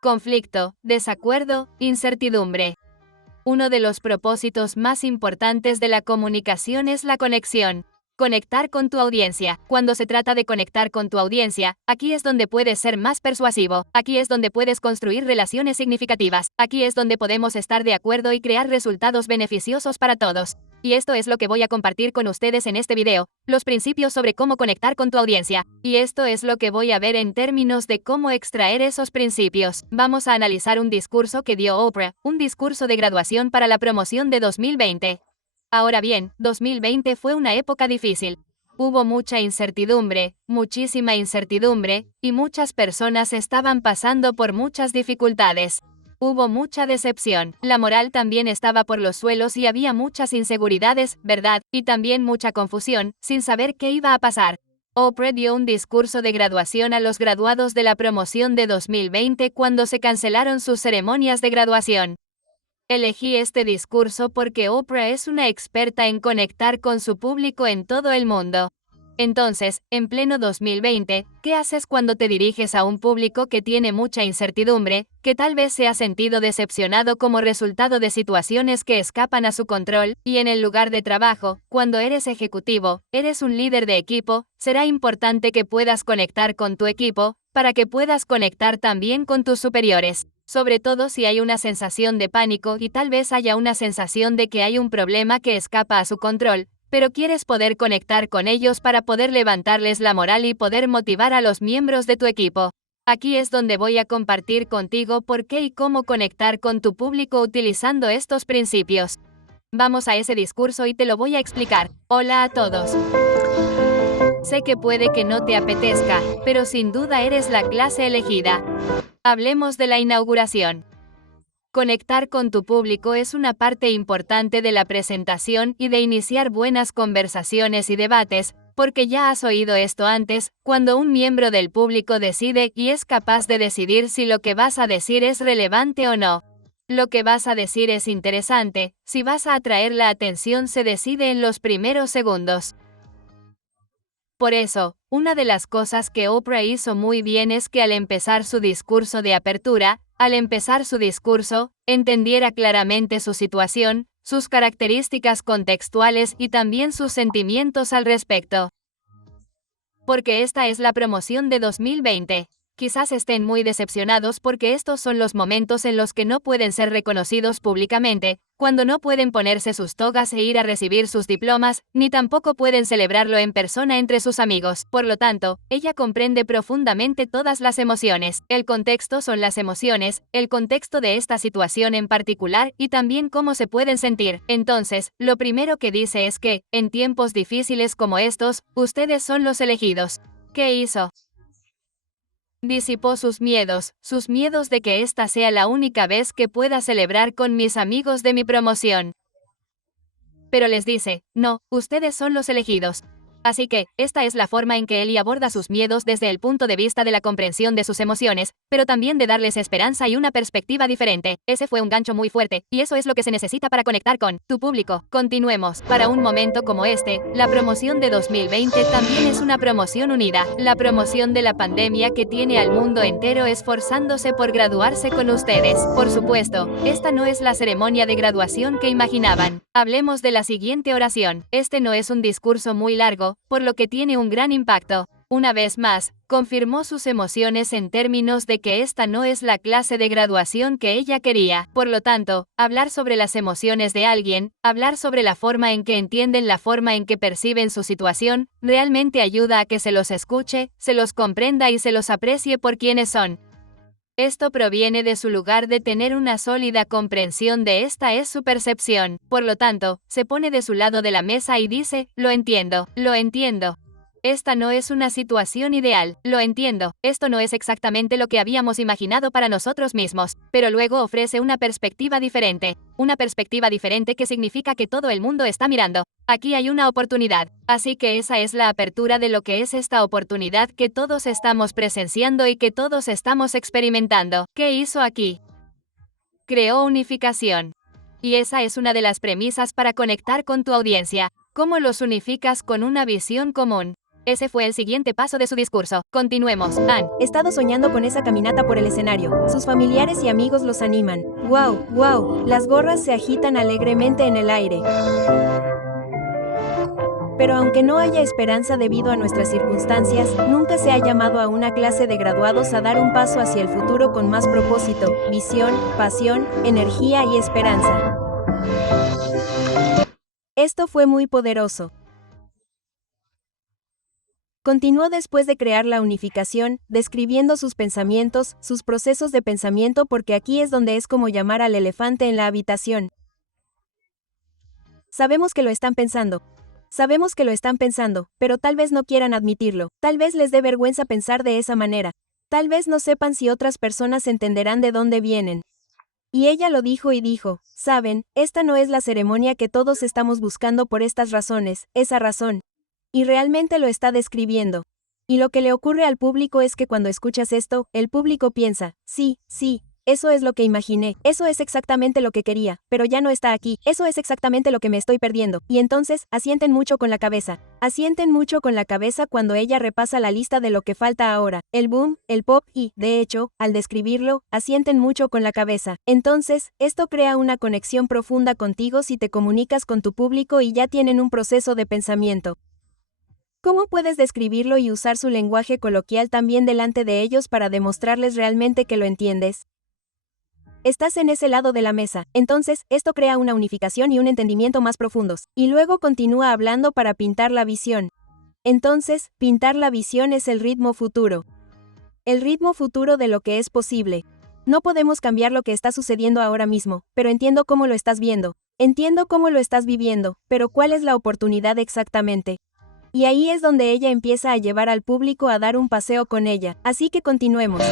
conflicto, desacuerdo, incertidumbre. Uno de los propósitos más importantes de la comunicación es la conexión. Conectar con tu audiencia. Cuando se trata de conectar con tu audiencia, aquí es donde puedes ser más persuasivo, aquí es donde puedes construir relaciones significativas, aquí es donde podemos estar de acuerdo y crear resultados beneficiosos para todos. Y esto es lo que voy a compartir con ustedes en este video, los principios sobre cómo conectar con tu audiencia. Y esto es lo que voy a ver en términos de cómo extraer esos principios. Vamos a analizar un discurso que dio Oprah, un discurso de graduación para la promoción de 2020. Ahora bien, 2020 fue una época difícil. Hubo mucha incertidumbre, muchísima incertidumbre, y muchas personas estaban pasando por muchas dificultades. Hubo mucha decepción, la moral también estaba por los suelos y había muchas inseguridades, ¿verdad? Y también mucha confusión, sin saber qué iba a pasar. Oprah dio un discurso de graduación a los graduados de la promoción de 2020 cuando se cancelaron sus ceremonias de graduación. Elegí este discurso porque Oprah es una experta en conectar con su público en todo el mundo. Entonces, en pleno 2020, ¿qué haces cuando te diriges a un público que tiene mucha incertidumbre, que tal vez se ha sentido decepcionado como resultado de situaciones que escapan a su control, y en el lugar de trabajo, cuando eres ejecutivo, eres un líder de equipo, será importante que puedas conectar con tu equipo, para que puedas conectar también con tus superiores? Sobre todo si hay una sensación de pánico y tal vez haya una sensación de que hay un problema que escapa a su control, pero quieres poder conectar con ellos para poder levantarles la moral y poder motivar a los miembros de tu equipo. Aquí es donde voy a compartir contigo por qué y cómo conectar con tu público utilizando estos principios. Vamos a ese discurso y te lo voy a explicar. Hola a todos. Sé que puede que no te apetezca, pero sin duda eres la clase elegida. Hablemos de la inauguración. Conectar con tu público es una parte importante de la presentación y de iniciar buenas conversaciones y debates, porque ya has oído esto antes, cuando un miembro del público decide y es capaz de decidir si lo que vas a decir es relevante o no. Lo que vas a decir es interesante, si vas a atraer la atención se decide en los primeros segundos. Por eso, una de las cosas que Oprah hizo muy bien es que al empezar su discurso de apertura, entendiera claramente su situación, sus características contextuales y también sus sentimientos al respecto. Porque esta es la promoción de 2020. Quizás estén muy decepcionados porque estos son los momentos en los que no pueden ser reconocidos públicamente, cuando no pueden ponerse sus togas e ir a recibir sus diplomas, ni tampoco pueden celebrarlo en persona entre sus amigos. Por lo tanto, ella comprende profundamente todas las emociones. El contexto son las emociones, el contexto de esta situación en particular y también cómo se pueden sentir. Entonces, lo primero que dice es que, en tiempos difíciles como estos, ustedes son los elegidos. ¿Qué hizo? Disipó sus miedos de que esta sea la única vez que pueda celebrar con mis amigos de mi promoción. Pero les dice, no, ustedes son los elegidos. Así que, esta es la forma en que Ellie aborda sus miedos desde el punto de vista de la comprensión de sus emociones, pero también de darles esperanza y una perspectiva diferente. Ese fue un gancho muy fuerte, y eso es lo que se necesita para conectar con tu público. Continuemos. Para un momento como este, la promoción de 2020 también es una promoción unida. La promoción de la pandemia que tiene al mundo entero esforzándose por graduarse con ustedes. Por supuesto, esta no es la ceremonia de graduación que imaginaban. Hablemos de la siguiente oración. Este no es un discurso muy largo, por lo que tiene un gran impacto. Una vez más, confirmó sus emociones en términos de que esta no es la clase de graduación que ella quería. Por lo tanto, hablar sobre las emociones de alguien, hablar sobre la forma en que entienden, la forma en que perciben su situación, realmente ayuda a que se los escuche, se los comprenda y se los aprecie por quienes son. Esto proviene de su lugar de tener una sólida comprensión de esta es su percepción. Por lo tanto, se pone de su lado de la mesa y dice, lo entiendo, lo entiendo. Esta no es una situación ideal, lo entiendo, esto no es exactamente lo que habíamos imaginado para nosotros mismos, pero luego ofrece una perspectiva diferente que significa que todo el mundo está mirando. Aquí hay una oportunidad, así que esa es la apertura de lo que es esta oportunidad que todos estamos presenciando y que todos estamos experimentando. ¿Qué hizo aquí? Creó unificación. Y esa es una de las premisas para conectar con tu audiencia. ¿Cómo los unificas con una visión común? Ese fue el siguiente paso de su discurso. Continuemos. Han estado soñando con esa caminata por el escenario. Sus familiares y amigos los animan. ¡Wow! ¡Wow! Las gorras se agitan alegremente en el aire. Pero aunque no haya esperanza debido a nuestras circunstancias, nunca se ha llamado a una clase de graduados a dar un paso hacia el futuro con más propósito, visión, pasión, energía y esperanza. Esto fue muy poderoso. Continuó después de crear la unificación, describiendo sus pensamientos, sus procesos de pensamiento, porque aquí es donde es como llamar al elefante en la habitación. Sabemos que lo están pensando. Sabemos que lo están pensando, pero tal vez no quieran admitirlo, tal vez les dé vergüenza pensar de esa manera, tal vez no sepan si otras personas entenderán de dónde vienen. Y ella lo dijo y dijo, saben, esta no es la ceremonia que todos estamos buscando por estas razones, esa razón. Y realmente lo está describiendo. Y lo que le ocurre al público es que cuando escuchas esto, el público piensa, sí, sí. Eso es lo que imaginé, eso es exactamente lo que quería, pero ya no está aquí, eso es exactamente lo que me estoy perdiendo. Y entonces, asienten mucho con la cabeza. Asienten mucho con la cabeza cuando ella repasa la lista de lo que falta ahora, el boom, el pop y, de hecho, al describirlo, asienten mucho con la cabeza. Entonces, esto crea una conexión profunda contigo si te comunicas con tu público y ya tienen un proceso de pensamiento. ¿Cómo puedes describirlo y usar su lenguaje coloquial también delante de ellos para demostrarles realmente que lo entiendes? Estás en ese lado de la mesa, entonces, esto crea una unificación y un entendimiento más profundos. Y luego continúa hablando para pintar la visión. Entonces, pintar la visión es el ritmo futuro. El ritmo futuro de lo que es posible. No podemos cambiar lo que está sucediendo ahora mismo, pero entiendo cómo lo estás viendo. Entiendo cómo lo estás viviendo, pero ¿cuál es la oportunidad exactamente? Y ahí es donde ella empieza a llevar al público a dar un paseo con ella. Así que continuemos.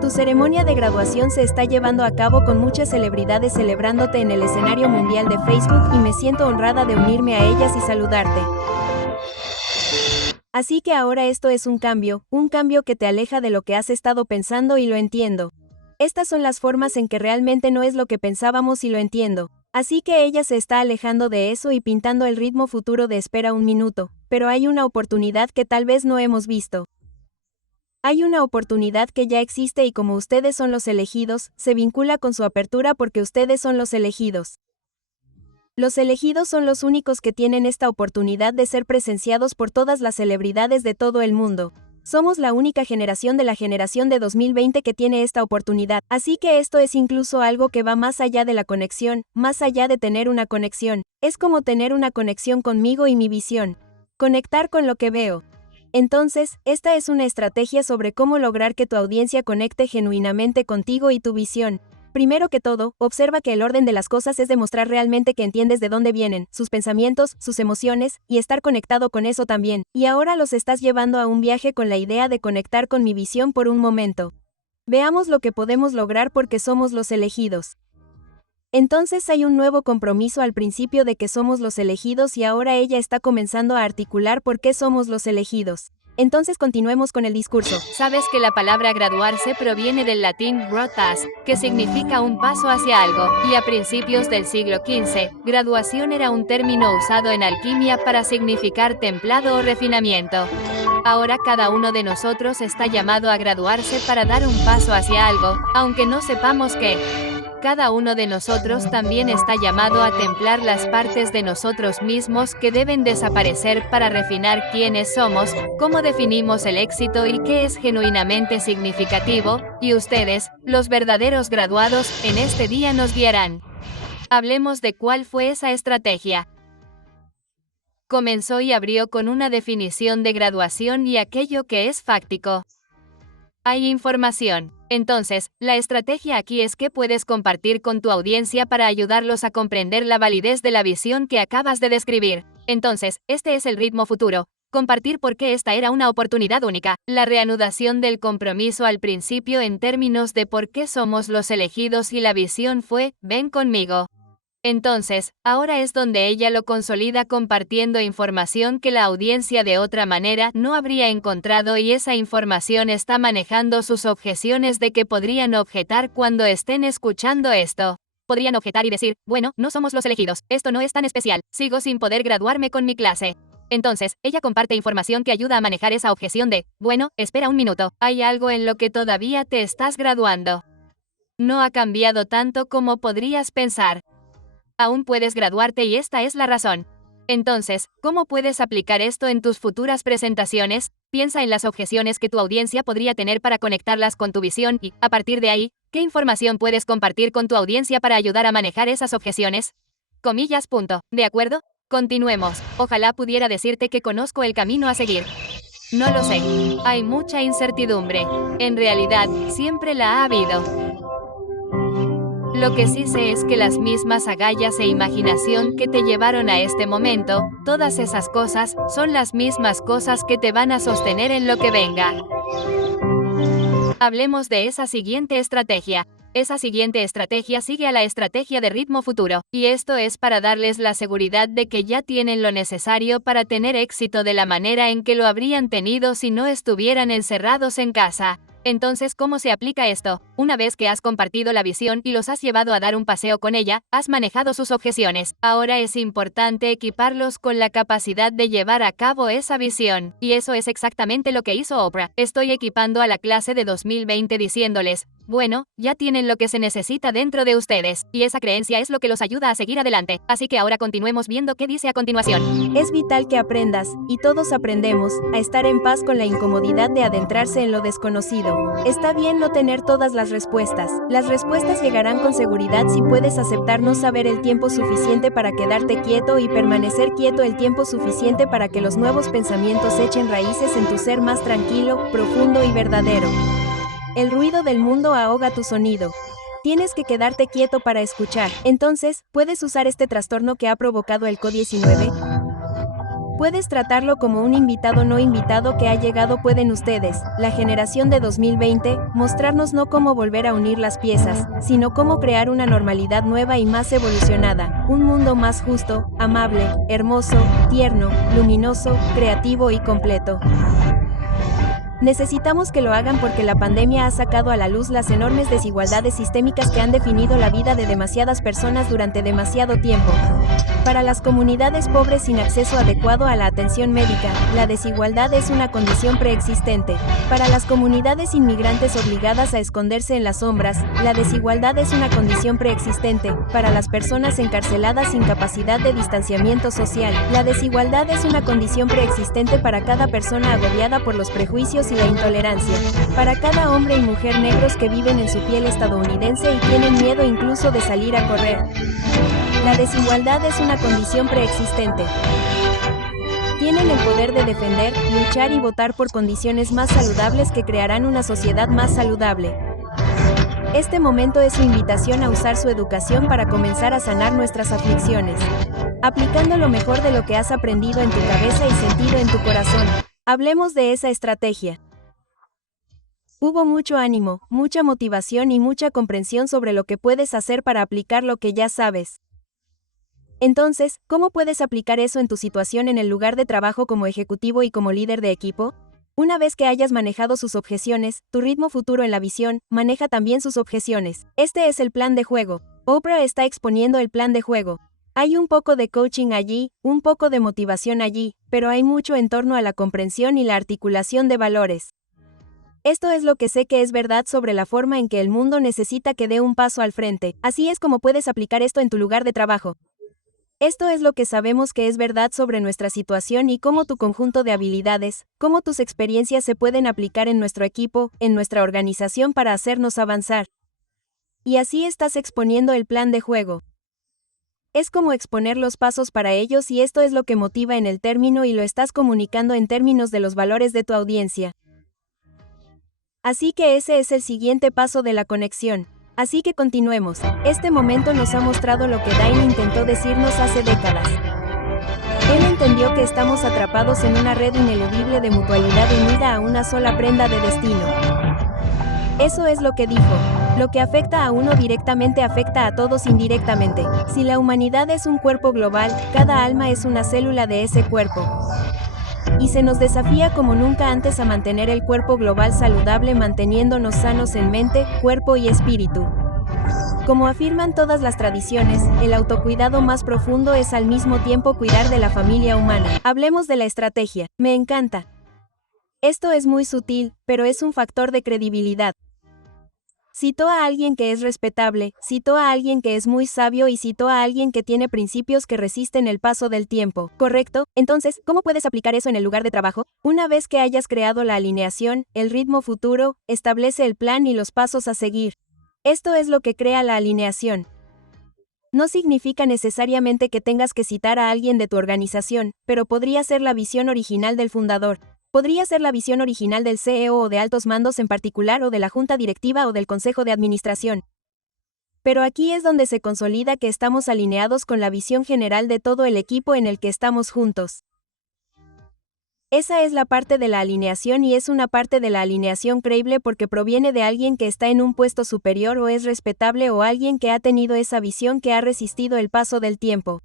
Tu ceremonia de graduación se está llevando a cabo con muchas celebridades celebrándote en el escenario mundial de Facebook y me siento honrada de unirme a ellas y saludarte. Así que ahora esto es un cambio que te aleja de lo que has estado pensando y lo entiendo. Estas son las formas en que realmente no es lo que pensábamos y lo entiendo. Así que ella se está alejando de eso y pintando el ritmo futuro de espera un minuto, pero hay una oportunidad que tal vez no hemos visto. Hay una oportunidad que ya existe y como ustedes son los elegidos, se vincula con su apertura porque ustedes son los elegidos. Los elegidos son los únicos que tienen esta oportunidad de ser presenciados por todas las celebridades de todo el mundo. Somos la única generación de la generación de 2020 que tiene esta oportunidad, así que esto es incluso algo que va más allá de la conexión, más allá de tener una conexión. Es como tener una conexión conmigo y mi visión. Conectar con lo que veo. Entonces, esta es una estrategia sobre cómo lograr que tu audiencia conecte genuinamente contigo y tu visión. Primero que todo, observa que el orden de las cosas es demostrar realmente que entiendes de dónde vienen, sus pensamientos, sus emociones, y estar conectado con eso también. Y ahora los estás llevando a un viaje con la idea de conectar con mi visión por un momento. Veamos lo que podemos lograr porque somos los elegidos. Entonces hay un nuevo compromiso al principio de que somos los elegidos y ahora ella está comenzando a articular por qué somos los elegidos. Entonces continuemos con el discurso. Sabes que la palabra graduarse proviene del latín grotas, que significa un paso hacia algo, y a principios del siglo XV, graduación era un término usado en alquimia para significar templado o refinamiento. Ahora cada uno de nosotros está llamado a graduarse para dar un paso hacia algo, aunque no sepamos qué. Cada uno de nosotros también está llamado a templar las partes de nosotros mismos que deben desaparecer para refinar quiénes somos, cómo definimos el éxito y qué es genuinamente significativo, y ustedes, los verdaderos graduados, en este día nos guiarán. Hablemos de cuál fue esa estrategia. Comenzó y abrió con una definición de graduación y aquello que es fáctico. Hay información. Entonces, la estrategia aquí es que puedes compartir con tu audiencia para ayudarlos a comprender la validez de la visión que acabas de describir. Entonces, este es el ritmo futuro. Compartir por qué esta era una oportunidad única. La reanudación del compromiso al principio en términos de por qué somos los elegidos y la visión fue, ven conmigo. Entonces, ahora es donde ella lo consolida compartiendo información que la audiencia de otra manera no habría encontrado y esa información está manejando sus objeciones de que podrían objetar cuando estén escuchando esto. Podrían objetar y decir, bueno, no somos los elegidos, esto no es tan especial, sigo sin poder graduarme con mi clase. Entonces, ella comparte información que ayuda a manejar esa objeción de, bueno, espera un minuto, hay algo en lo que todavía te estás graduando. No ha cambiado tanto como podrías pensar. Aún puedes graduarte y esta es la razón. Entonces, ¿cómo puedes aplicar esto en tus futuras presentaciones? Piensa en las objeciones que tu audiencia podría tener para conectarlas con tu visión y, a partir de ahí, ¿qué información puedes compartir con tu audiencia para ayudar a manejar esas objeciones? Comillas. ¿De acuerdo? Continuemos. Ojalá pudiera decirte que conozco el camino a seguir. No lo sé. Hay mucha incertidumbre. En realidad, siempre la ha habido. Lo que sí sé es que las mismas agallas e imaginación que te llevaron a este momento, todas esas cosas, son las mismas cosas que te van a sostener en lo que venga. Hablemos de esa siguiente estrategia. Esa siguiente estrategia sigue a la estrategia de ritmo futuro, y esto es para darles la seguridad de que ya tienen lo necesario para tener éxito de la manera en que lo habrían tenido si no estuvieran encerrados en casa. Entonces, ¿cómo se aplica esto? Una vez que has compartido la visión y los has llevado a dar un paseo con ella, has manejado sus objeciones. Ahora es importante equiparlos con la capacidad de llevar a cabo esa visión. Y eso es exactamente lo que hizo Oprah. Estoy equipando a la clase de 2020 diciéndoles, bueno, ya tienen lo que se necesita dentro de ustedes. Y esa creencia es lo que los ayuda a seguir adelante. Así que ahora continuemos viendo qué dice a continuación. Es vital que aprendas, y todos aprendemos, a estar en paz con la incomodidad de adentrarse en lo desconocido. Está bien no tener todas las respuestas. Las respuestas llegarán con seguridad si puedes aceptar no saber el tiempo suficiente para quedarte quieto y permanecer quieto el tiempo suficiente para que los nuevos pensamientos echen raíces en tu ser más tranquilo, profundo y verdadero. El ruido del mundo ahoga tu sonido. Tienes que quedarte quieto para escuchar. Entonces, ¿puedes usar este trastorno que ha provocado el COVID-19? Puedes tratarlo como un invitado no invitado que ha llegado. Pueden ustedes, la generación de 2020, mostrarnos no cómo volver a unir las piezas, sino cómo crear una normalidad nueva y más evolucionada, un mundo más justo, amable, hermoso, tierno, luminoso, creativo y completo. Necesitamos que lo hagan porque la pandemia ha sacado a la luz las enormes desigualdades sistémicas que han definido la vida de demasiadas personas durante demasiado tiempo. Para las comunidades pobres sin acceso adecuado a la atención médica, la desigualdad es una condición preexistente. Para las comunidades inmigrantes obligadas a esconderse en las sombras, la desigualdad es una condición preexistente. Para las personas encarceladas sin capacidad de distanciamiento social, la desigualdad es una condición preexistente para cada persona agobiada por los prejuicios y la intolerancia. Para cada hombre y mujer negros que viven en su piel estadounidense y tienen miedo incluso de salir a correr. La desigualdad es una condición preexistente. Tienen el poder de defender, luchar y votar por condiciones más saludables que crearán una sociedad más saludable. Este momento es su invitación a usar su educación para comenzar a sanar nuestras aflicciones, aplicando lo mejor de lo que has aprendido en tu cabeza y sentido en tu corazón. Hablemos de esa estrategia. Hubo mucho ánimo, mucha motivación y mucha comprensión sobre lo que puedes hacer para aplicar lo que ya sabes. Entonces, ¿cómo puedes aplicar eso en tu situación en el lugar de trabajo como ejecutivo y como líder de equipo? Una vez que hayas manejado sus objeciones, tu ritmo futuro en la visión, maneja también sus objeciones. Este es el plan de juego. Oprah está exponiendo el plan de juego. Hay un poco de coaching allí, un poco de motivación allí, pero hay mucho en torno a la comprensión y la articulación de valores. Esto es lo que sé que es verdad sobre la forma en que el mundo necesita que dé un paso al frente. Así es como puedes aplicar esto en tu lugar de trabajo. Esto es lo que sabemos que es verdad sobre nuestra situación y cómo tu conjunto de habilidades, cómo tus experiencias se pueden aplicar en nuestro equipo, en nuestra organización para hacernos avanzar. Y así estás exponiendo el plan de juego. Es como exponer los pasos para ellos y esto es lo que motiva en el término y lo estás comunicando en términos de los valores de tu audiencia. Así que ese es el siguiente paso de la conexión. Así que continuemos. Este momento nos ha mostrado lo que Dine intentó decirnos hace décadas. Él entendió que estamos atrapados en una red ineludible de mutualidad unida a una sola prenda de destino. Eso es lo que dijo. Lo que afecta a uno directamente afecta a todos indirectamente. Si la humanidad es un cuerpo global, cada alma es una célula de ese cuerpo. Y se nos desafía como nunca antes a mantener el cuerpo global saludable manteniéndonos sanos en mente, cuerpo y espíritu. Como afirman todas las tradiciones, el autocuidado más profundo es al mismo tiempo cuidar de la familia humana. Hablemos de la estrategia. Me encanta. Esto es muy sutil, pero es un factor de credibilidad. Citó a alguien que es respetable, citó a alguien que es muy sabio y citó a alguien que tiene principios que resisten el paso del tiempo, ¿correcto? Entonces, ¿cómo puedes aplicar eso en el lugar de trabajo? Una vez que hayas creado la alineación, el ritmo futuro, establece el plan y los pasos a seguir. Esto es lo que crea la alineación. No significa necesariamente que tengas que citar a alguien de tu organización, pero podría ser la visión original del fundador. Podría ser la visión original del CEO o de altos mandos en particular o de la junta directiva o del consejo de administración. Pero aquí es donde se consolida que estamos alineados con la visión general de todo el equipo en el que estamos juntos. Esa es la parte de la alineación y es una parte de la alineación creíble porque proviene de alguien que está en un puesto superior o es respetable o alguien que ha tenido esa visión que ha resistido el paso del tiempo.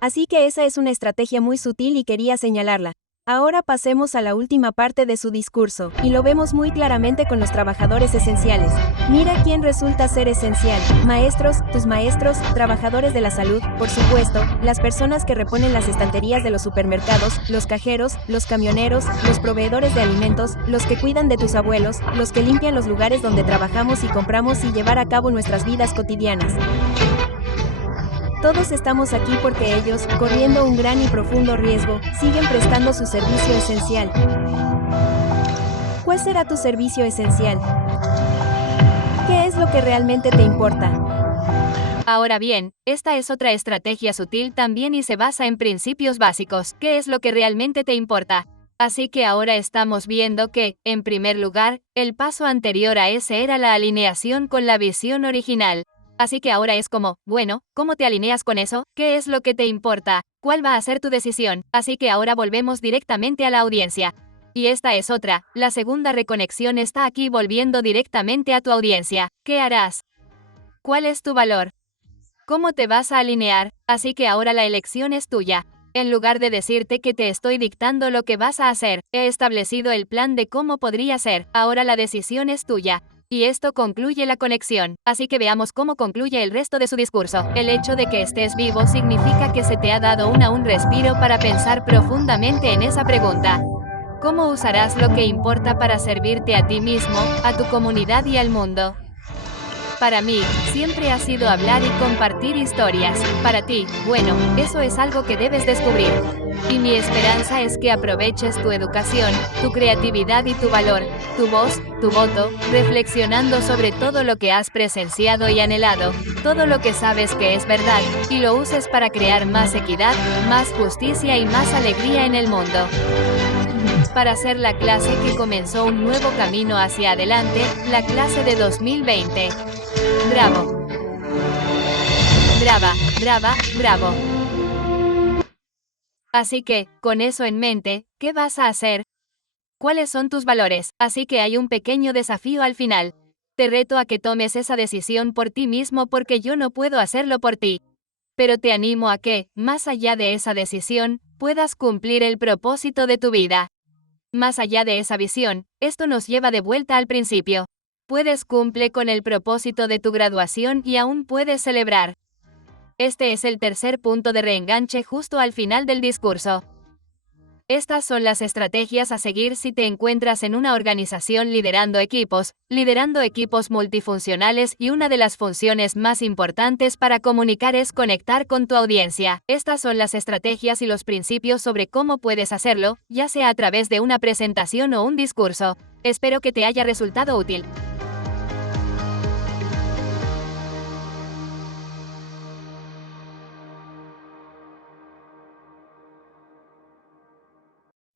Así que esa es una estrategia muy sutil y quería señalarla. Ahora pasemos a la última parte de su discurso, y lo vemos muy claramente con los trabajadores esenciales. Mira quién resulta ser esencial. Maestros, tus maestros, trabajadores de la salud, por supuesto, las personas que reponen las estanterías de los supermercados, los cajeros, los camioneros, los proveedores de alimentos, los que cuidan de tus abuelos, los que limpian los lugares donde trabajamos y compramos y llevar a cabo nuestras vidas cotidianas. Todos estamos aquí porque ellos, corriendo un gran y profundo riesgo, siguen prestando su servicio esencial. ¿Cuál será tu servicio esencial? ¿Qué es lo que realmente te importa? Ahora bien, esta es otra estrategia sutil también y se basa en principios básicos. ¿Qué es lo que realmente te importa? Así que ahora estamos viendo que, en primer lugar, el paso anterior a ese era la alineación con la visión original. Así que ahora es como, bueno, ¿cómo te alineas con eso? ¿Qué es lo que te importa? ¿Cuál va a ser tu decisión? Así que ahora volvemos directamente a la audiencia. Y esta es otra, la segunda reconexión está aquí volviendo directamente a tu audiencia. ¿Qué harás? ¿Cuál es tu valor? ¿Cómo te vas a alinear? Así que ahora la elección es tuya. En lugar de decirte que te estoy dictando lo que vas a hacer, he establecido el plan de cómo podría ser, ahora la decisión es tuya. Y esto concluye la conexión, así que veamos cómo concluye el resto de su discurso. El hecho de que estés vivo significa que se te ha dado un respiro para pensar profundamente en esa pregunta. ¿Cómo usarás lo que importa para servirte a ti mismo, a tu comunidad y al mundo? Para mí, siempre ha sido hablar y compartir historias. Para ti, bueno, eso es algo que debes descubrir. Y mi esperanza es que aproveches tu educación, tu creatividad y tu valor, tu voz, tu voto, reflexionando sobre todo lo que has presenciado y anhelado, todo lo que sabes que es verdad, y lo uses para crear más equidad, más justicia y más alegría en el mundo. Para ser la clase que comenzó un nuevo camino hacia adelante, la clase de 2020. Bravo. Brava, brava, bravo. Así que, con eso en mente, ¿qué vas a hacer? ¿Cuáles son tus valores? Así que hay un pequeño desafío al final. Te reto a que tomes esa decisión por ti mismo porque yo no puedo hacerlo por ti. Pero te animo a que, más allá de esa decisión, puedas cumplir el propósito de tu vida. Más allá de esa visión, esto nos lleva de vuelta al principio. Puedes cumplir con el propósito de tu graduación y aún puedes celebrar. Este es el tercer punto de reenganche justo al final del discurso. Estas son las estrategias a seguir si te encuentras en una organización liderando equipos multifuncionales y una de las funciones más importantes para comunicar es conectar con tu audiencia. Estas son las estrategias y los principios sobre cómo puedes hacerlo, ya sea a través de una presentación o un discurso. Espero que te haya resultado útil.